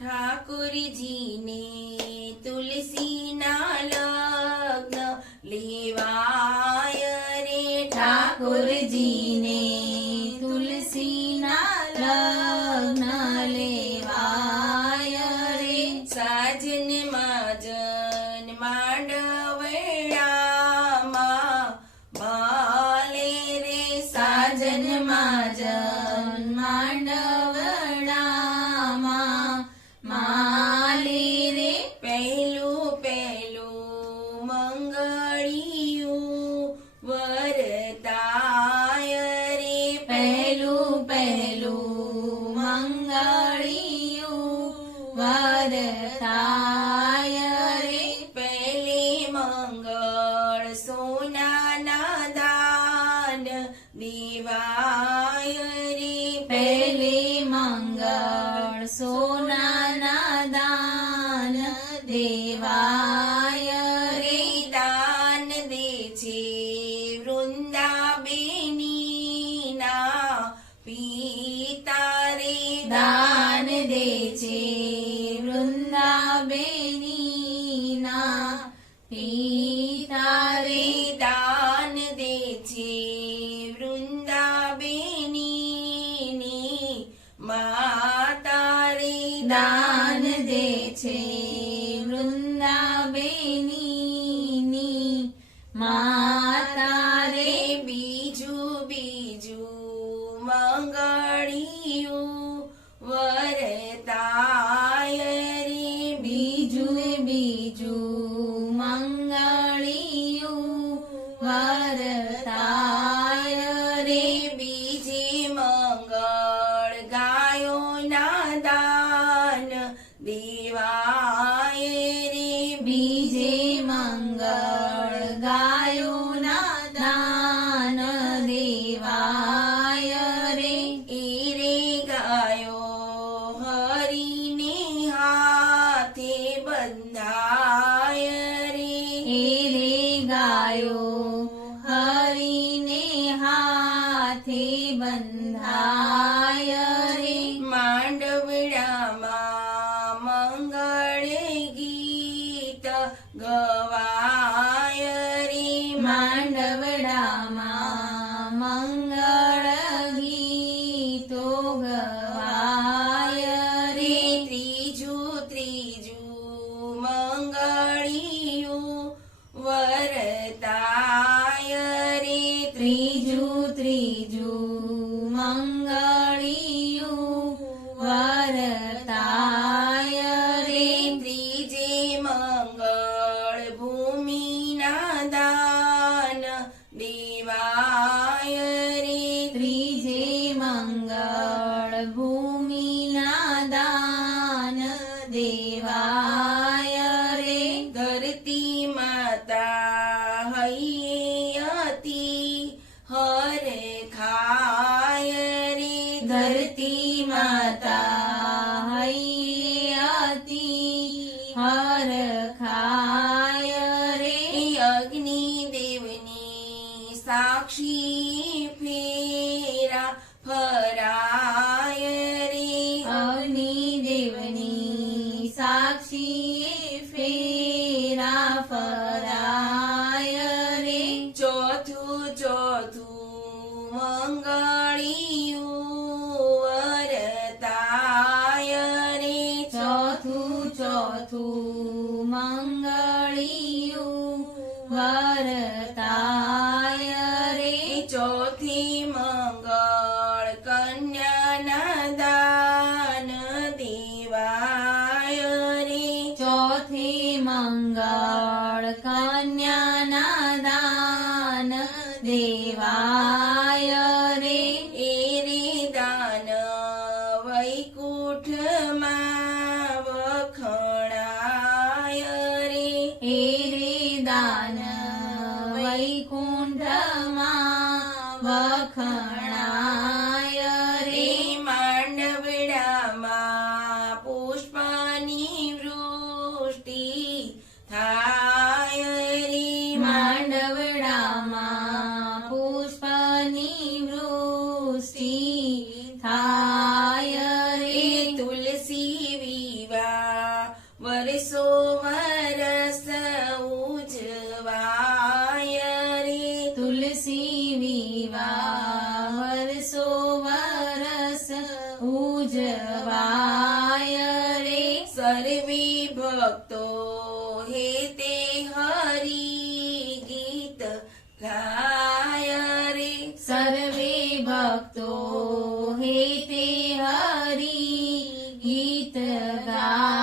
ઠાકોરજીને તુલસીના લગ્ન લેવાય રે ઠાકોરજીને તુલસીના લગ્ન લેવાય રે સાજન માજન માંડવડામાં માલે રે સાજન માજન માંડવડામાં માલે રે પહેલું મંગળિયું વરતાય રે પહેલું મંગળિયું વરતાય રે પહેલે મંગળ સોનાના દાન દેવાય રે પહેલે મંગળ સોનાના દાન દેવાય રે દાન દે છે વૃંદાબેનીના પિતા રે દાન દે છે વૃંદાબેનીના પિતા રે દાન દે છે વૃંદાબેનીની માતા રે દાન દે છે વૃંદાબેનીની માતા રે બીજું મંગળિયું વરતાય રે બીજું મંગળિયું વરતાય રે બીજે મંગળ ગાયોના દાન દેવાય રે બીજે મંગળ ગાયોના દાન દેવાય રે એ રે ગાયો હરીને હાથે બંધાય રે એ રે ગાયો હરીને હાથે બંધાય રે માંડવડામાં મંગળ ગીત ગવાય રે માંડવડામાં મંગળ ગીતો ગવાય રે ત્રીજું મંગળિયું વરતાય રે ત્રીજું મંગળિયું વરતાય રે ત્રીજે મંગળ ભૂમિના દાન દેવાય રે ત્રીજે મંગળ ભૂમિના દાન દેવાય રે ધરતી માતા હૈયતી હર ખાય રે ધરતી માતા હૈયતી હર ખાય રે અગ્નિદેવની સાક્ષી ફેરા ફરાય રે અગ્નિદેવની સાક્ષી ફેરા ફરાય રે ચોથું મંગળિયું વરતાય રે ચોથું મંગળિયું વરતાય રે ચોથી મંગળ કન્યાના દાન દેવાય રે ચોથી મંગળ કન્યાના દાન દેવાય રે એ રે દાન વૈકુંઠમાં વખણાય વિવાહ વર્ષો વરસ ઉજવાય રે તુલસી વિવાહ વર્ષો વરસ ઉજવાય રે સર્વે ભક્તો હેતે હરી ગીત ગાય રે સર્વે ભક્તો હેતે હરિ ગીત ગાય